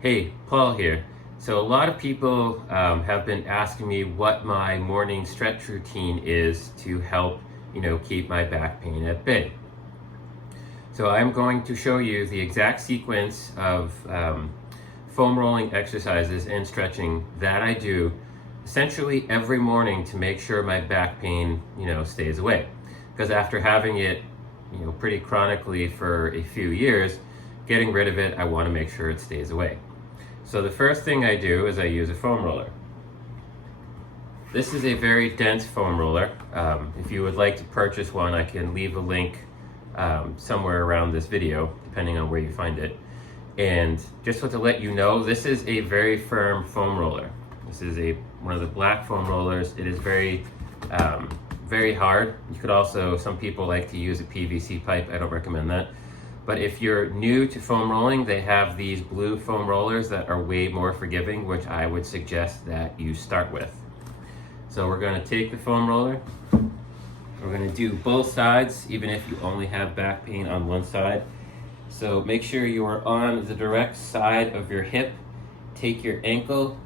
Hey, Paul here. So a lot of people have been asking me what my morning stretch routine is to help, keep my back pain at bay. So I'm going to show you the exact sequence of foam rolling exercises and stretching that I do essentially every morning to make sure my back pain, stays away. Because after having it, pretty chronically for a few years, getting rid of it, I want to make sure it stays away. So the first thing I do is I use a foam roller. This is a very dense foam roller. If you would like to purchase one, I can leave a link somewhere around this video, depending on where you find it. And just to let you know, this is a very firm foam roller. This is one of the black foam rollers. It is very hard. You could also, some people like to use a PVC pipe. I don't recommend that. But if you're new to foam rolling, they have these blue foam rollers that are way more forgiving, which I would suggest that you start with. So we're going to take the foam roller. We're going to do both sides, even if you only have back pain on one side. So make sure you are on the direct side of your hip. Take your ankle,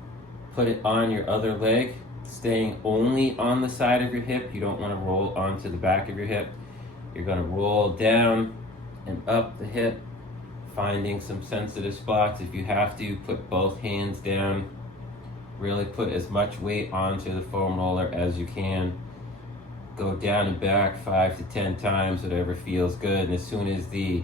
put it on your other leg, staying only on the side of your hip. You don't want to roll onto the back of your hip. You're going to roll down and up the hip, finding some sensitive spots. If you have to, put both hands down. Really put as much weight onto the foam roller as you can. Go down and back 5 to 10 times, whatever feels good. And as soon as the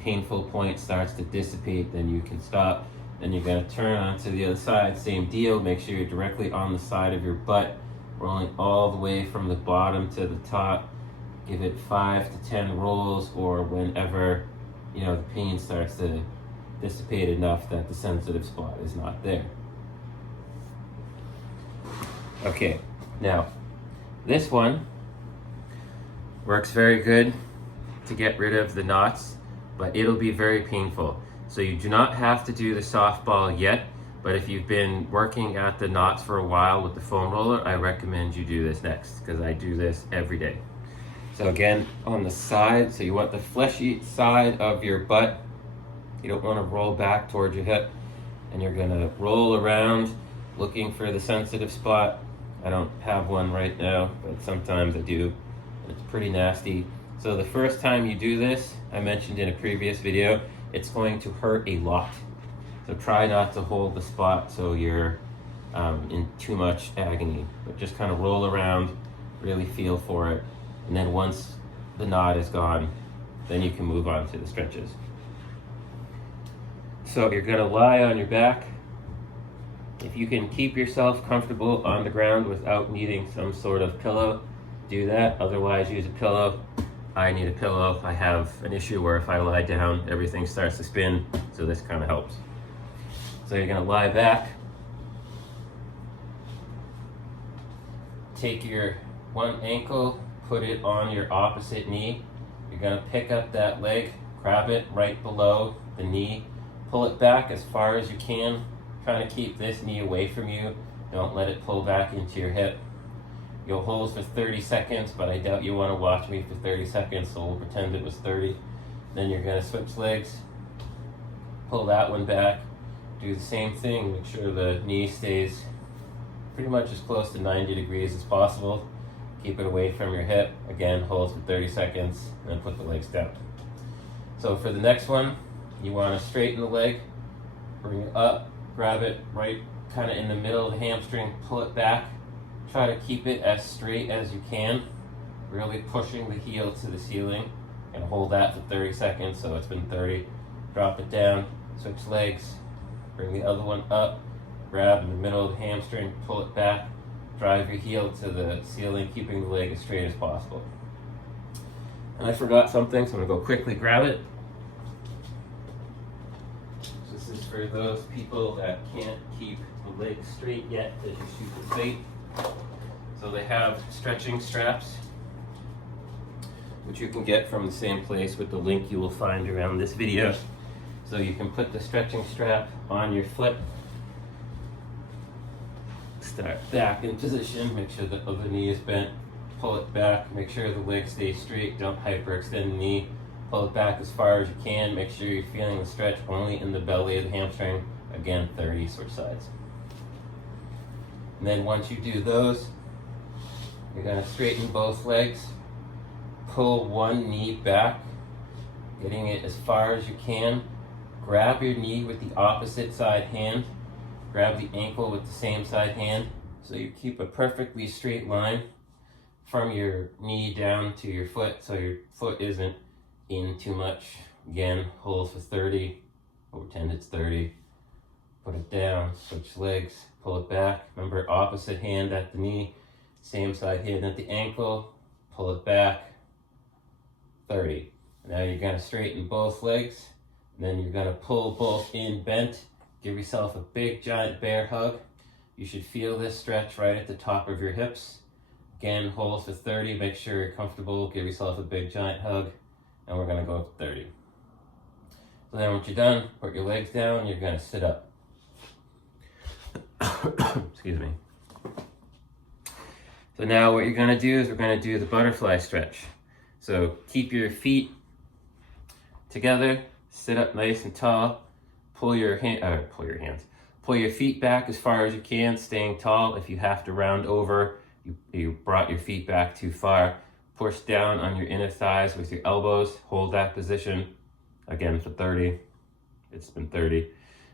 painful point starts to dissipate, then you can stop. Then you're gonna turn onto the other side, same deal. Make sure you're directly on the side of your butt, rolling all the way from the bottom to the top. Give it 5 to 10 rolls, or whenever the pain starts to dissipate enough that the sensitive spot is not there. Okay, now this one works very good to get rid of the knots, but it'll be very painful. So you do not have to do the softball yet, but if you've been working at the knots for a while with the foam roller, I recommend you do this next, because I do this every day. So again, on the side, so you want the fleshy side of your butt. You don't want to roll back towards your hip. And you're gonna roll around looking for the sensitive spot. I don't have one right now, but sometimes I do. It's pretty nasty. So the first time you do this, I mentioned in a previous video, it's going to hurt a lot. So try not to hold the spot so you're in too much agony, but just kind of roll around, really feel for it. And then once the knot is gone, then you can move on to the stretches. So you're gonna lie on your back. If you can keep yourself comfortable on the ground without needing some sort of pillow, do that. Otherwise, use a pillow. I need a pillow. I have an issue where if I lie down, everything starts to spin, so this kind of helps. So you're gonna lie back. Take your one ankle, put it on your opposite knee. You're gonna pick up that leg, grab it right below the knee, pull it back as far as you can, trying to keep this knee away from you. Don't let it pull back into your hip. You'll hold for 30 seconds, but I doubt you want to watch me for 30 seconds, so we'll pretend it was 30. Then you're gonna switch legs, pull that one back, do the same thing, make sure the knee stays pretty much as close to 90 degrees as possible. Keep it away from your hip. Again, hold for 30 seconds, and then put the legs down. So for the next one, you want to straighten the leg, bring it up, grab it right kind of in the middle of the hamstring, pull it back. Try to keep it as straight as you can, really pushing the heel to the ceiling, and hold that for 30 seconds, so it's been 30. Drop it down, switch legs, bring the other one up, grab in the middle of the hamstring, pull it back, drive your heel to the ceiling, keeping the leg as straight as possible. And I forgot something, so I'm gonna go quickly grab it. This is for those people that can't keep the leg straight yet as you shoot the bait. So they have stretching straps, which you can get from the same place with the link you will find around this video. So you can put the stretching strap on your foot, start back in position, make sure the other knee is bent, pull it back, make sure the leg stays straight, don't hyperextend the knee, Pull it back as far as you can. Make sure you're feeling the stretch only in the belly of the hamstring. Again, 30, switch sides. And then once you do those, you're going to straighten both legs. Pull one knee back, getting it as far as you can. Grab your knee with the opposite side hand. Grab the ankle with the same side hand. So you keep a perfectly straight line from your knee down to your foot, so your foot isn't in too much. Again, hold for 30, or pretend it's 30. Put it down, switch legs, pull it back. Remember, opposite hand at the knee, same side hand at the ankle, pull it back, 30. Now you're gonna straighten both legs, and then you're gonna pull both in bent. Give yourself a big giant bear hug. You should feel this stretch right at the top of your hips. Again, hold for 30, make sure you're comfortable, give yourself a big giant hug, and we're gonna go to 30. So then once you're done, put your legs down, you're gonna sit up. Excuse me. So now what you're gonna do is we're gonna do the butterfly stretch. So keep your feet together, sit up nice and tall, pull your feet back as far as you can, staying tall. If you have to round over, you brought your feet back too far, push down on your inner thighs with your elbows, hold that position, again for 30, it's been 30.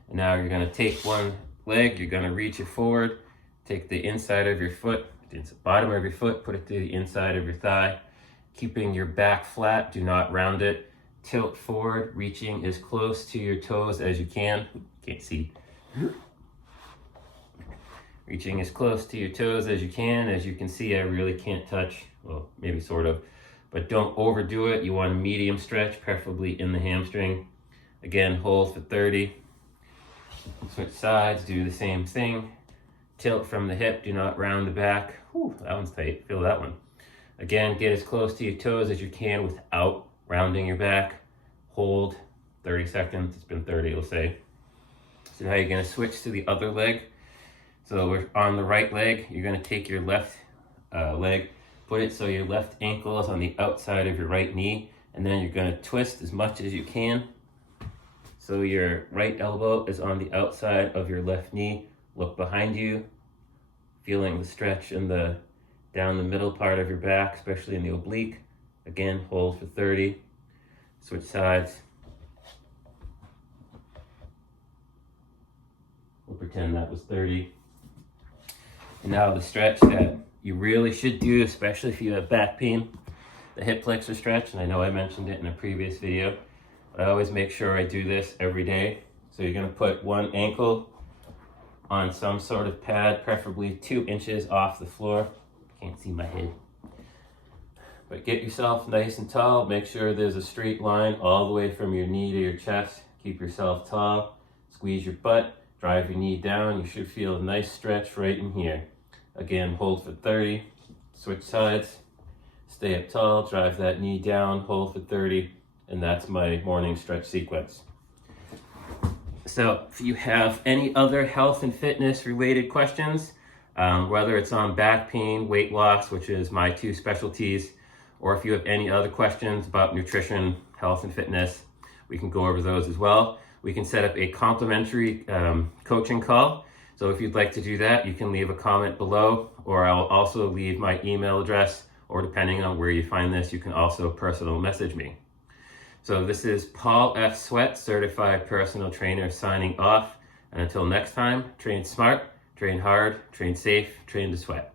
And now you're gonna take one leg, you're gonna reach it forward, take the inside of your foot, the bottom of your foot, put it to the inside of your thigh, keeping your back flat, do not round it, tilt forward, reaching as close to your toes as you can, can't see. Reaching as close to your toes as you can. As you can see, I really can't touch, well, maybe sort of, but don't overdo it. You want a medium stretch, preferably in the hamstring. Again, hold for 30. Switch sides, do the same thing. Tilt from the hip, do not round the back. Whew, that one's tight, feel that one. Again, get as close to your toes as you can without rounding your back. Hold 30 seconds, it's been 30, we'll say. So now you're gonna switch to the other leg. So we're on the right leg, you're gonna take your left leg, put it so your left ankle is on the outside of your right knee, and then you're gonna twist as much as you can. So your right elbow is on the outside of your left knee. Look behind you, feeling the stretch in down the middle part of your back, especially in the oblique. Again, hold for 30, switch sides. We'll pretend that was 30. And now the stretch that you really should do, especially if you have back pain, the hip flexor stretch, and I know I mentioned it in a previous video, but I always make sure I do this every day. So you're gonna put one ankle on some sort of pad, preferably 2 inches off the floor. Can't see my head. But get yourself nice and tall. Make sure there's a straight line all the way from your knee to your chest. Keep yourself tall. Squeeze your butt. Drive your knee down. You should feel a nice stretch right in here. Again, hold for 30. Switch sides. Stay up tall. Drive that knee down. Hold for 30. And that's my morning stretch sequence. So if you have any other health and fitness related questions, whether it's on back pain, weight loss, which is my 2 specialties, or if you have any other questions about nutrition, health and fitness, we can go over those as well. We can set up a complimentary coaching call. So if you'd like to do that, you can leave a comment below, or I'll also leave my email address, or depending on where you find this, you can also personal message me. So this is Paul F. Sweat, Certified Personal Trainer, signing off. And until next time, train smart, train hard, train safe, train to sweat.